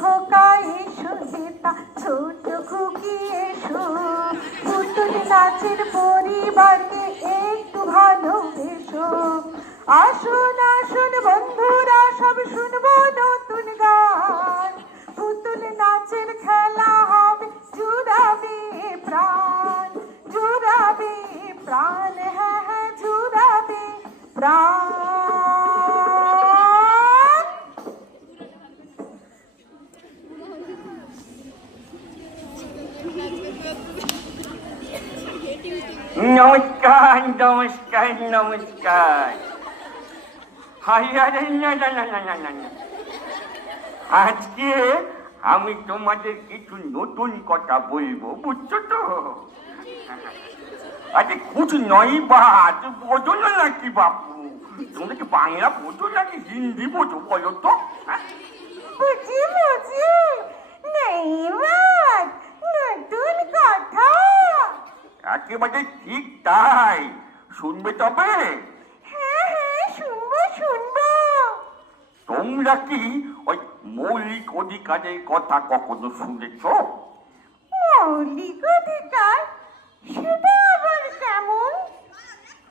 খোকা এসো হেতা ছোট খুকি এসো। পুতুল নাচের পরিবারকে একটু ভালোবেসো। আসুন আসুন বন্ধুরা, সব শুনব নতুন গান। পুতুল নাচের খেলা হবে জুড়াবে প্রাণ জুড়াবে প্রাণ হ্যাঁ হ্যাঁ জুড়াবে প্রাণ। নমস্কার নমস্কার নমস্কার। আজকে আমি তোমাদের কিছু নতুন কথা বলব, বুঝছ তো? আরে কুছ নই বাত বোঝো না নাকি বাপু? তোমরা কি বাংলা বোঝো নাকি হিন্দি বোঝো বলো তো নেই বাত নতুন কথা একেবারে ঠিক তাই। শুনবে তবে? হ্যাঁ হ্যাঁ শুনব শুনব। তোমরা কি ওই মৌলিক অধিকারের কথা কখনো শুনেছ? মৌলিক অধিকার? সেটা আবার কেমন?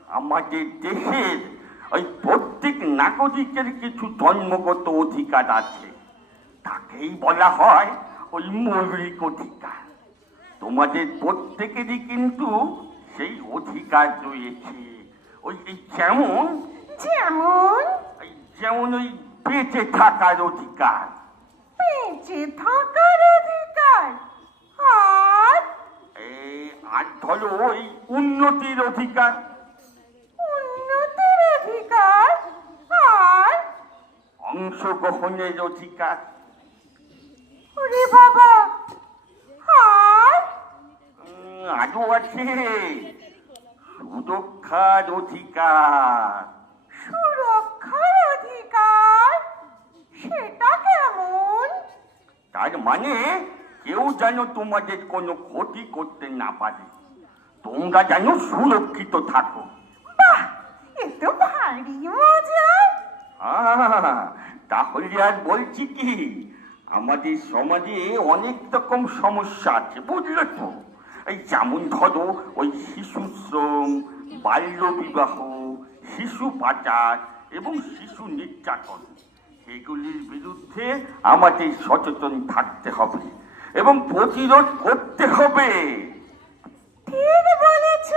আমাদের দেশের ওই প্রত্যেক নাগরিকের কিছু জন্মগত অধিকার আছে। তাকেই বলা হয় ওই মৌলিক অধিকার। তোমাদের প্রত্যেকেরই কিন্তু সেই অধিকার রয়েছে। ওই যেমন যেমন? যেমন ওই বেঁচে থাকার অধিকার। বেঁচে থাকার অধিকার? আর? আর ধরো ওই উন্নতির অধিকার। উন্নতির অধিকার? আর? অংশগ্রহণের অধিকার। ওরে বাবা! আরও আছে সুরক্ষার অধিকার সুরক্ষার অধিকার সেটা কেমন? তার মানে কেউ যেন তোমাদের কোনো ক্ষতি করতে না পারে। তোমরা যেন সুরক্ষিত থাকো। বাহ এ তো ভারী আহ, তাহলে আর বলছি কি আমাদের সমাজে অনেক রকম সমস্যা আছে বুঝলে তো? যেমন ধরো ওই শিশু শ্রম বাল্যবিবাহ শিশু পাচার এবং শিশু নির্যাতন এগুলির বিরুদ্ধে আমাদের সচেতন থাকতে হবে এবং প্রতিরোধ করতে হবে। ঠিক বলেছ।